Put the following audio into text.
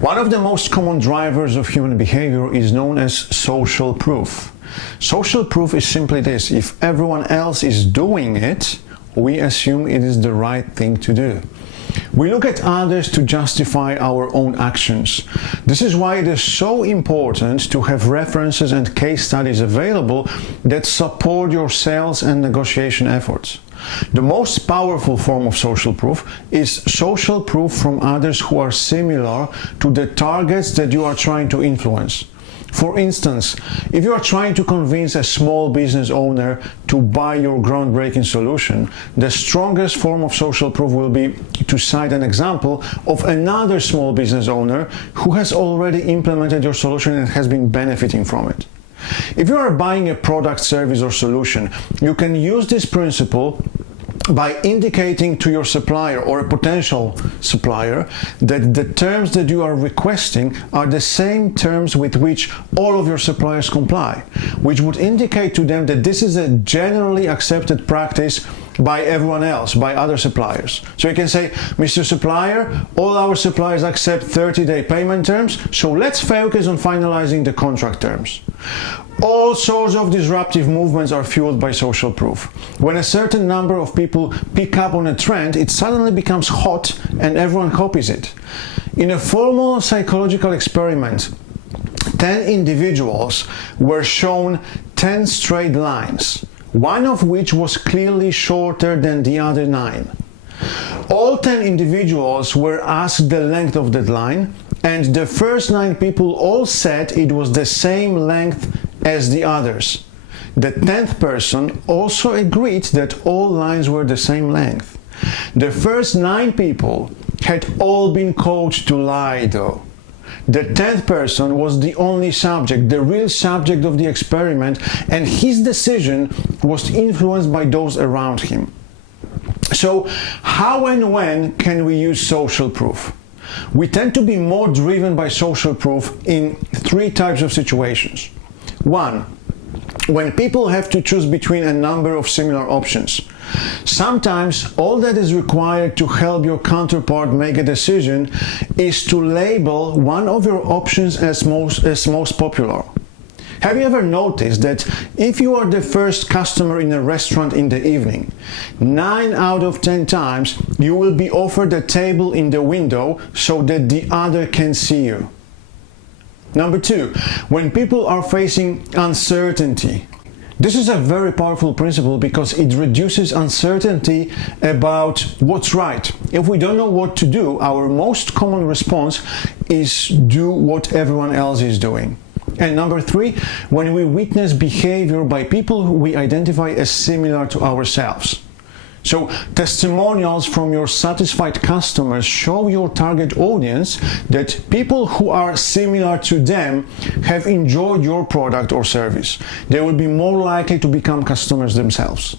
One of the most common drivers of human behavior is known as social proof. Social proof is simply this: if everyone else is doing it, we assume it is the right thing to do. We look at others to justify our own actions. This is why it is so important to have references and case studies available that support your sales and negotiation efforts. The most powerful form of social proof is social proof from others who are similar to the targets that you are trying to influence. For instance, if you are trying to convince a small business owner to buy your groundbreaking solution, the strongest form of social proof will be to cite an example of another small business owner who has already implemented your solution and has been benefiting from it. If you are buying a product, service, or solution, you can use this principle by indicating to your supplier or a potential supplier that the terms that you are requesting are the same terms with which all of your suppliers comply, which would indicate to them that this is a generally accepted practice by everyone else, by other suppliers. So you can say, Mr. Supplier, all our suppliers accept 30-day payment terms, so let's focus on finalizing the contract terms. All sorts of disruptive movements are fueled by social proof. When a certain number of people pick up on a trend, it suddenly becomes hot and everyone copies it. In a formal psychological experiment, 10 individuals were shown 10 straight lines, one of which was clearly shorter than the other 9. All 10 individuals were asked the length of that line, and the first 9 people all said it was the same length as the others. The 10th person also agreed that all lines were the same length. The first 9 people had all been coached to lie though. The 10th person was the only subject, the real subject of the experiment, and his decision was influenced by those around him. So how and when can we use social proof? We tend to be more driven by social proof in 3 types of situations. 1. When people have to choose between a number of similar options. Sometimes all that is required to help your counterpart make a decision is to label one of your options as most popular. Have you ever noticed that if you are the first customer in a restaurant in the evening, 9 out of 10 times you will be offered a table in the window so that the other can see you? Number 2, when people are facing uncertainty. This is a very powerful principle because it reduces uncertainty about what's right. If we don't know what to do, our most common response is do what everyone else is doing. And number 3, when we witness behavior by people who we identify as similar to ourselves. So testimonials from your satisfied customers show your target audience that people who are similar to them have enjoyed your product or service. They will be more likely to become customers themselves.